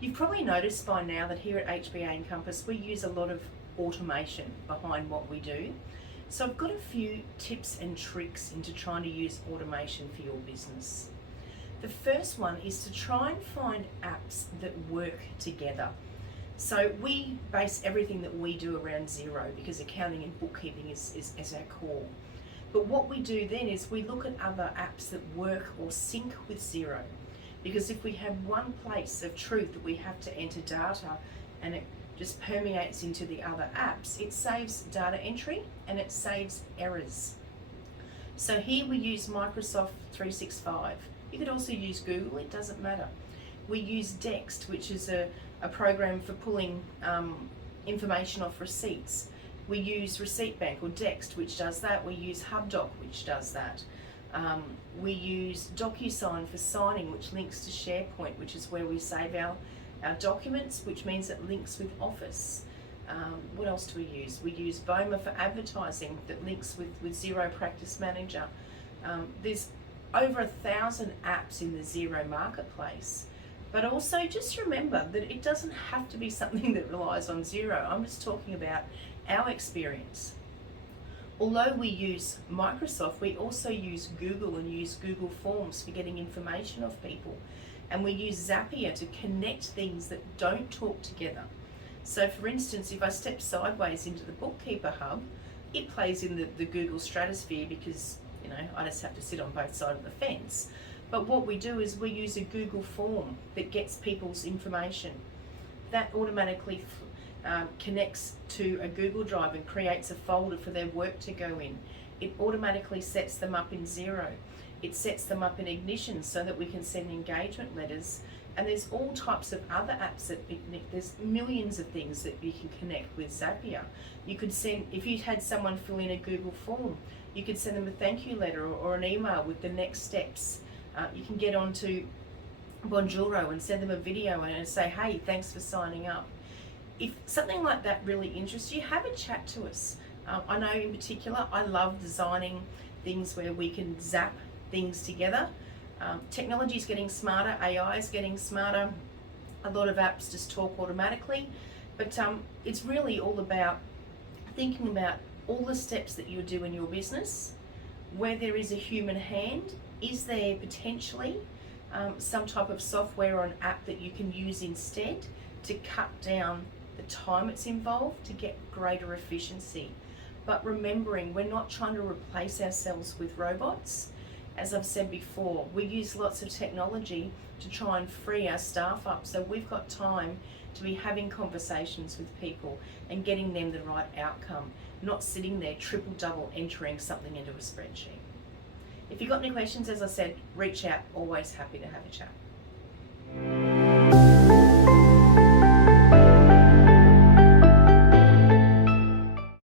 You've probably noticed by now that here at HBA Encompass we use a lot of automation behind what we do. So I've got a few tips and tricks into trying to use automation for your business. The first one is to try and find apps that work together. So we base everything that we do around Xero because accounting and bookkeeping is our core. But what we do then is we look at other apps that work or sync with Xero. Because if we have one place of truth that we have to enter data and it just permeates into the other apps, it saves data entry and it saves errors. So here we use Microsoft 365. You could also use Google, it doesn't matter. We use Dext, which is a program for pulling information off receipts. We use Receipt Bank or Dext, which does that. We use HubDoc, which does that. We use DocuSign for signing, which links to SharePoint, which is where we save our documents, which means it links with Office. What else do we use? We use Boma for advertising that links with Xero Practice Manager. There's over 1,000 apps in the Xero marketplace. But also just remember that it doesn't have to be something that relies on Xero. I'm just talking about our experience. Although we use Microsoft, we also use Google and use Google Forms for getting information of people. And we use Zapier to connect things that don't talk together. So for instance, if I step sideways into the Bookkeeper Hub, it plays in the Google stratosphere because, you know, I just have to sit on both sides of the fence. But what we do is we use a Google form that gets people's information. That automatically connects to a Google Drive and creates a folder for their work to go in. It automatically sets them up in Xero. It sets them up in Ignition so that we can send engagement letters. And there's all types of other apps there's millions of things that you can connect with Zapier. You could send, if you had someone fill in a Google form, you could send them a thank you letter or an email with the next steps. You can get onto Bonjoro and send them a video and say, hey, thanks for signing up. If something like that really interests you, have a chat to us. I know in particular, I love designing things where we can zap things together. Technology is getting smarter, AI is getting smarter. A lot of apps just talk automatically, but it's really all about thinking about all the steps that you do in your business. Where there is a human hand, is there potentially some type of software or an app that you can use instead to cut down the time it's involved to get greater efficiency? But remembering, we're not trying to replace ourselves with robots. As I've said before, we use lots of technology to try and free our staff up so we've got time to be having conversations with people and getting them the right outcome, not sitting there triple-double entering something into a spreadsheet. If you've got any questions, as I said, reach out, always happy to have a chat.